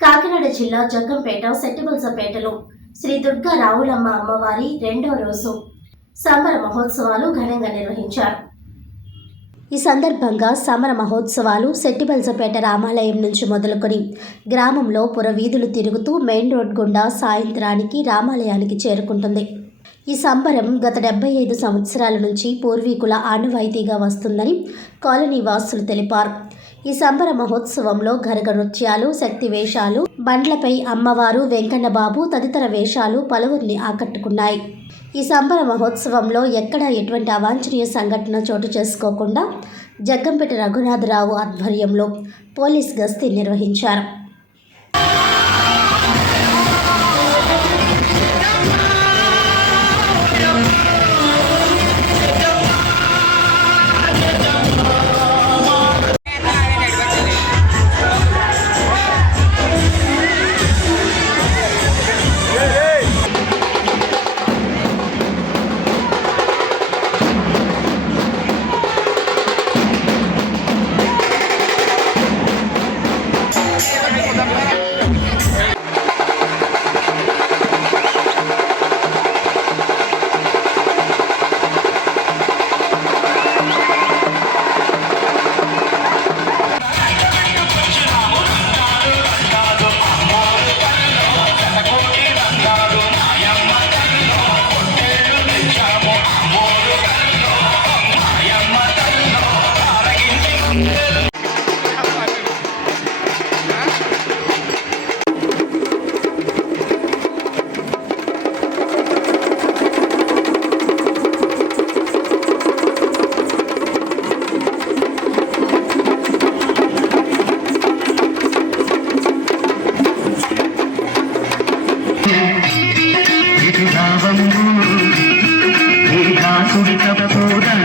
కాకినాడ జిల్లా జగ్గంపేట సెట్టివలసపేటలో శ్రీ దుర్గా రావులమ్మ అమ్మవారి రెండవ రోజు సమర మహోత్సవాలు ఘనంగా నిర్వహించారు. ఈ సందర్భంగా సమర మహోత్సవాలు సెట్టివలసపేట రామాలయం నుంచి మొదలుకొని గ్రామంలో పురవీధులు తిరుగుతూ మెయిన్ రోడ్ గుండా సాయంత్రానికి రామాలయానికి చేరుకుంటుంది. ఈ సంబరం గత 75 సంవత్సరాల నుంచి పూర్వీకుల ఆనవాయితీగా వస్తుందని కాలనీ వాసులు తెలిపారు. ఈ సంబర మహోత్సవంలో గరగ నృత్యాలు, శక్తి వేషాలు, బండ్లపై అమ్మవారు, వెంకన్నబాబు తదితర వేషాలు పలువురిని ఆకట్టుకున్నాయి. ఈ సంబర మహోత్సవంలో ఎక్కడా ఎటువంటి అవాంఛనీయ సంఘటన చోటు చేసుకోకుండా జగ్గంపేట రఘునాథరావు ఆధ్వర్యంలో పోలీస్ గస్తీ నిర్వహించారు.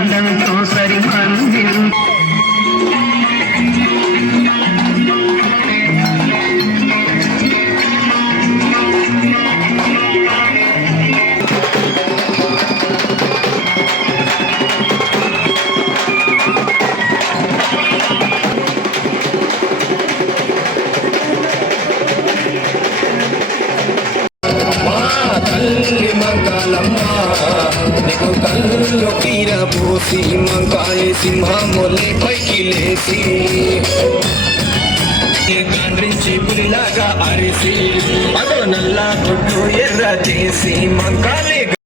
దండంతో సరి మందిరు కళ్ళు తీరబోసి మంకాళి సింహములే పైకి లేసి గాండ్రించి పులిలాగా అరిసి అదో నల్ల గుడ్డు ఎర్ర చేసి మంకాళి